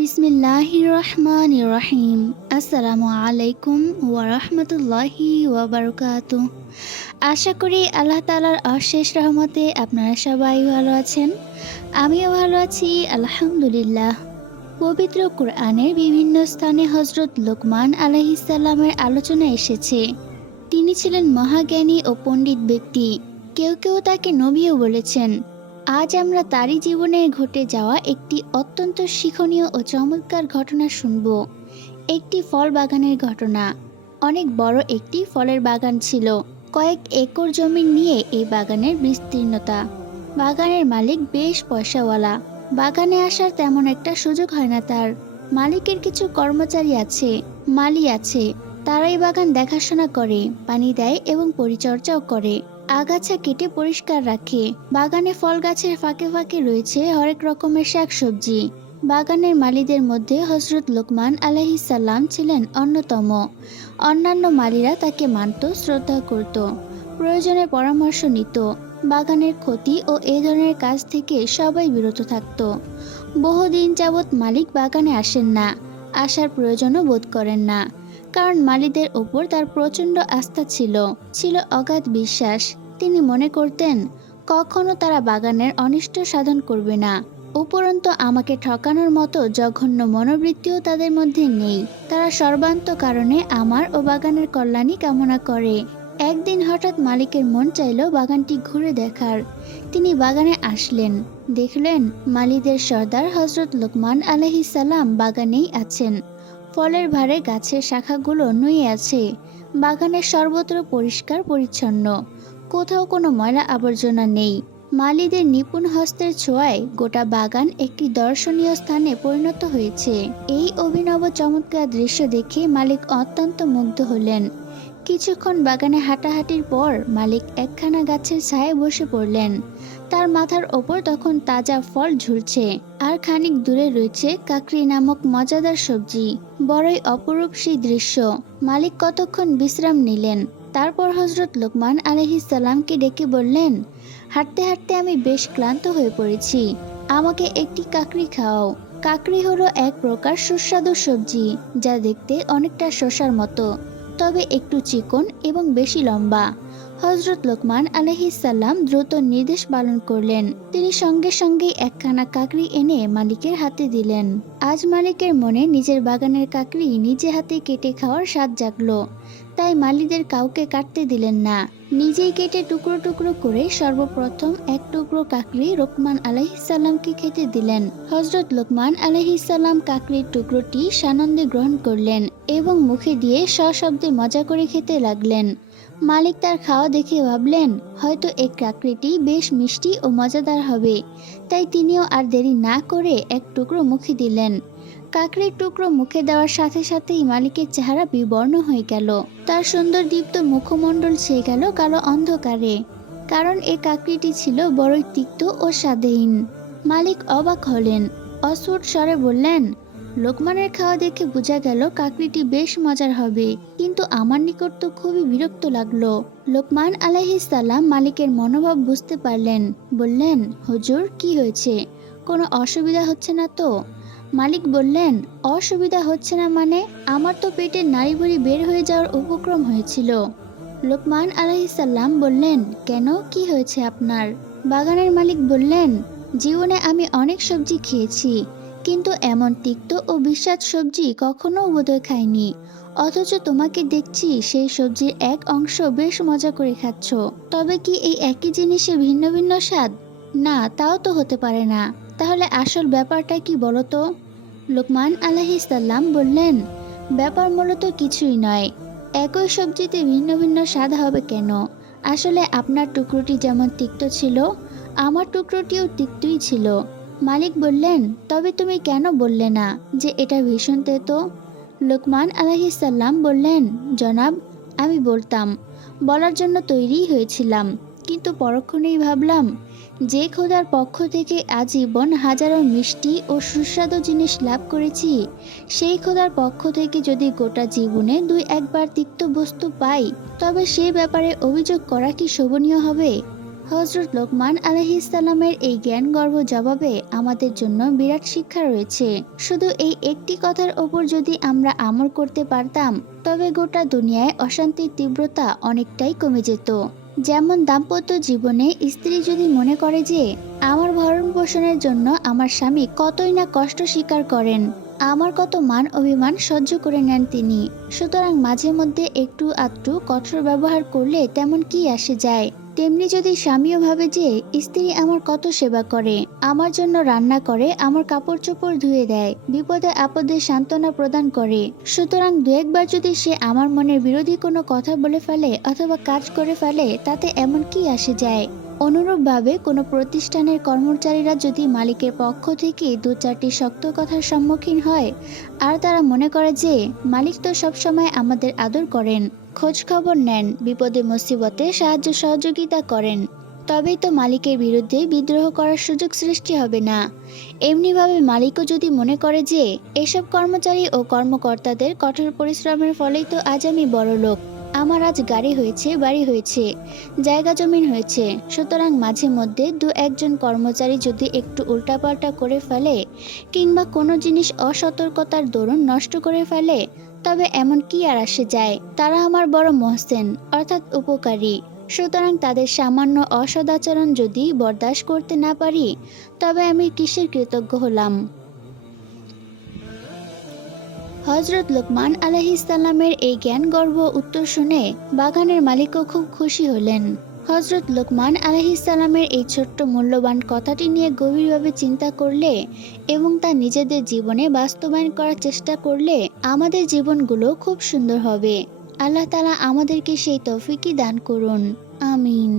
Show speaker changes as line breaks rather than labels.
বিসমিল্লাহির রহমান রহিম আসসালামু আলাইকুম ওয়ারহমতুল্লাহি ওয়াবারকাতু আশা করি আল্লাহ তালার অশেষ রহমতে আপনারা সবাই ভালো আছেন। আমিও ভালো আছি, আলহামদুলিল্লাহ। পবিত্র কোরআনের বিভিন্ন স্থানে হজরত লোকমান আলাহিসাল্লামের আলোচনা এসেছে। তিনি ছিলেন মহাজ্ঞানী ও পণ্ডিত ব্যক্তি। কেউ কেউ তাকে নবীও বলেছেন। আজ আমরা তারই জীবনে ঘটে যাওয়া একটি অত্যন্ত শিক্ষণীয় ও চমৎকার ঘটনা শুনব। একটি ফল বাগানের ঘটনা। অনেক বড় একটি ফলের বাগান ছিল। কয়েক একর জমি নিয়ে এই বাগানের বিস্তীর্ণতা। বাগানের মালিক বেশ পয়সাওয়ালা। বাগানে আসার তেমন একটা সুযোগ হয় না তার। মালিকের কিছু কর্মচারী আছে, মালি আছে। তারাই বাগান দেখাশোনা করে, পানি দেয় এবং পরিচর্যাও করে। আগাছা কেটে পরিষ্কার রাখে। বাগানে ফল গাছের ফাঁকে ফাঁকে রয়েছে হরেক রকমের শাকসবজি। বাগানের মালিদের মধ্যে হজরত লোকমান আলাইসাল্লাম ছিলেন অন্যতম। অন্যান্য মালিরা তাকে মানত, শ্রদ্ধা করত প্রয়োজনে পরামর্শ নিত। বাগানের ক্ষতি ও এই ধরনের কাজ থেকে সবাই বিরত থাকত। বহুদিন যাবৎ মালিক বাগানে আসেন না, আসার প্রয়োজনও বোধ করেন না। কারণ মালিদের ওপর তার প্রচণ্ড আস্থা ছিল ছিল অগাধ বিশ্বাস। তিনি মনে করতেন, কখনো তারা বাগানের অনিষ্ট সাধন করবে না। উপরন্ত আমাকে ঠকানোর মতো জঘন্য মনোবৃত্তিও তাদের মধ্যে নেই। তারা সর্বান্ত কারণে আমার ও বাগানের কল্যাণই কামনা করে। একদিন হঠাৎ মালিকের মন চাইল বাগানটি ঘুরে দেখার। তিনি বাগানে আসলেন। দেখলেন মালিদের সর্দার হজরত লোকমান আলহিসাল্লাম বাগানেই আছেন। ফলের ভারে গাছের শাখাগুলো নুয়ে আছে। বাগানের সর্বত্র পরিষ্কার পরিচ্ছন্ন। কোথাও কোনো ময়লা আবর্জনা নেই। মালিদের নিপুণ হস্তের ছোঁয়ায় গোটা বাগান একটি দর্শনীয় স্থানে পরিণত হয়েছে। এই অভিনব চমৎকার দৃশ্য দেখে মালিক অত্যন্ত মুগ্ধ হলেন। কিছুক্ষণ বাগানে হাঁটাহাঁটির পর মালিক একখানা গাছের ছায়ে বসে পড়লেন। তার মাথার ওপর তখন তাজা ফল ঝুলছে। আর খানিক দূরে রয়েছে কাকরি নামক মজাদার সবজি। বড়ই অপরূপ সেই দৃশ্য। মালিক কতক্ষণ বিশ্রাম নিলেন। তারপর হজরত লোকমান আলহিসাল্লামকে ডেকে বললেন, হাঁটতে হাঁটতে আমি বেশ ক্লান্ত হয়ে পড়েছি। আমাকে একটি কাকড়ি খাওয়াও। কাকড়ি হলো এক প্রকার সুস্বাদু সবজি, যা দেখতে অনেকটা শশার মতো। তবে একটু চিকন এবং বেশি লম্বা। হজরত লোকমান আলহিসাল্লাম দ্রুত নির্দেশ পালন করলেন। তিনি সঙ্গে সঙ্গে একখানা কাকড়ি এনে মালিকের হাতে দিলেন। আজ মালিকের মনে নিজের বাগানের কাকড়ি নিজে হাতে কেটে খাওয়ার স্বাদ জাগলো। তাই মালিদের কাউকে কাটতে দিলেন না। নিজেই কেটে টুকরো টুকরো করে সর্বপ্রথম এক টুকরো কাকড়ি লোকমান আলাইসাল্লামকে খেতে দিলেন। হজরত লোকমান আলাইসাল্লাম কাকড়ির টুকরোটি সানন্দে গ্রহণ করলেন এবং মুখে দিয়ে সশব্দে মজা করে খেতে লাগলেন। মালিক তার খাওয়া দেখে ভাবলেন, হয়তো এই কাকড়িটি বেশ মিষ্টি ও মজাদার হবে। তাই তিনিও আর দেরি না করে এক টুকরো মুখে দিলেন। কাকড়ির টুকরো মুখে দেওয়ার সাথে সাথেই মালিকের চেহারা বিবর্ণ হয়ে গেল। তার সুন্দর দীপ্ত মুখমণ্ডল ছেয়ে গেল কালো অন্ধকারে। কারণ এই কাকড়িটি ছিল বড়ই তিক্ত ও স্বাদহীন মালিক অবাক হলেন। অস্ফুট স্বরে বললেন, লোকমানের খাওয়া দেখে বোঝা গেল কাকড়িটি বেশ মজার হবে। কিন্তু আমার নিকট তো খুবই বিরক্ত লাগল। লোকমান আলাইহিসাল্লাম মালিকের মনোভাব বুঝতে পারলেন। বললেন, হুজুর, কি হয়েছে? কোনো অসুবিধা হচ্ছে না তো? মালিক বললেন, অসুবিধা হচ্ছে না মানে? আমার তো পেটের নাড়িভুড়ি বের হয়ে যাওয়ার উপক্রম হয়েছিল। লোকমান আলাইসাল্লাম বললেন, কেন? কি হয়েছে আপনার? বাগানের মালিক বললেন, জীবনে আমি অনেক সবজি খেয়েছি, কিন্তু এমন তিক্ত ও বিস্বাদ সবজি কখনো বোধহয় খাইনি। অথচ তোমাকে দেখছি সেই সবজির এক অংশ বেশ মজা করে খাচ্ছ। তবে কি এই একই জিনিসে ভিন্ন ভিন্ন স্বাদ? না, তাও তো হতে পারে না। তাহলে আসল ব্যাপারটা কি বলো তো লোকমান আলাহিসাল্লাম বললেন, ব্যাপার মূলত কিছুই নয়। একই সবজিতে ভিন্ন ভিন্ন স্বাদ হবে কেন? আসলে আপনার টুকরোটি যেমন তিক্ত ছিল, আমার টুকরোটিও তিক্তই ছিল। মালিক বললেন, তবে তুমি কেন বললে না যে এটা ভীষণ তেতো? লোকমান আলাহিসাল্লাম বললেন, জনাব, আমি বলতাম, বলার জন্য তৈরি হয়েছিলাম। কিন্তু পরক্ষণেই ভাবলাম, যে খোদার পক্ষ থেকে আজীবন হাজারো মিষ্টি ও সুস্বাদু জিনিস লাভ করেছি, সেই খোদার পক্ষ থেকে যদি গোটা জীবনে দুই একবার তিক্ত বস্তু পাই, তবে সেই ব্যাপারে অভিযোগ করা কি শোভনীয় হবে? হজরত লোকমান আলহিসাল্লামের এই জ্ঞান গর্ব জবাবে আমাদের জন্য বিরাট শিক্ষা রয়েছে। শুধু এই একটি কথার ওপর যদি আমরা আমল করতে পারতাম, তবে গোটা দুনিয়ায় অশান্তির তীব্রতা অনেকটাই কমে যেত। যেমন দাম্পত্য জীবনে স্ত্রী যদি মনে করে যে, আমার ভরণ পোষণের জন্য আমার স্বামী কতই না কষ্ট স্বীকার করেন, আমার কত মান অভিমান সহ্য করে নেন তিনি। সুতরাং মাঝে মধ্যে একটু আধটু কঠোর ব্যবহার করলে তেমন কি আসে যায়? তেমনি যদি স্বামীও ভাবে যে, স্ত্রী আমার কত সেবা করে, আমার জন্য রান্না করে, আমার কাপড় চোপড় ধুয়ে দেয়, বিপদে আপদে সান্ত্বনা প্রদান করে, সুতরাং দু একবার যদি সে আমার মনের বিরোধী কোনো কথা বলে ফেলে অথবা কাজ করে ফেলে, তাতে এমন কি আসে যায়? অনুরূপভাবে কোনো প্রতিষ্ঠানের কর্মচারীরা যদি মালিকের পক্ষ থেকে দু চারটি শক্ত কথার সম্মুখীন হয়, আর তারা মনে করে যে মালিক তো সবসময় আমাদের আদর করেন, খোঁজ খবর নেন, বিপদে মুসিবতে সাহায্য সহযোগিতা করেন, তবেই তো মালিকের বিরুদ্ধে বিদ্রোহ করার সুযোগ সৃষ্টি হবে না। এমনিভাবে মালিকও যদি মনে করে যে এসব কর্মচারী ও কর্মকর্তাদের কঠোর পরিশ্রমের ফলেই তো আজ আমি বড় লোক আমার আজ গাড়ি হয়েছে, বাড়ি হয়েছে, জায়গা জমিন হয়েছে। সুতরাং মাঝে মধ্যে দু একজন কর্মচারী যদি একটু উল্টাপাল্টা করে ফেলে, কিংবা কোনো জিনিস অসতর্কতার দরুন নষ্ট করে ফেলে, তবে এমন কি আর আসে যায়? তারা আমার বড় মহসেন, অর্থাৎ উপকারী। সুতরাং তাদের সামান্য অসদাচরণ যদি বরদাস্ত করতে না পারি, তবে আমি কিসের কৃতজ্ঞ হলাম? হজরত লোকমান আলহিসাল্লামের এই জ্ঞান গর্ব উত্তর শুনে বাগানের মালিকও খুব খুশি হলেন। হজরত লোকমান আলহিসাল্লামের এই ছোট্ট মূল্যবান কথাটি নিয়ে গভীরভাবে চিন্তা করলে এবং তা নিজেদের জীবনে বাস্তবায়ন করার চেষ্টা করলে আমাদের জীবনগুলো খুব সুন্দর হবে। আল্লাহ তালা আমাদেরকে সেই তৌফিকই দান করুন। আমিন।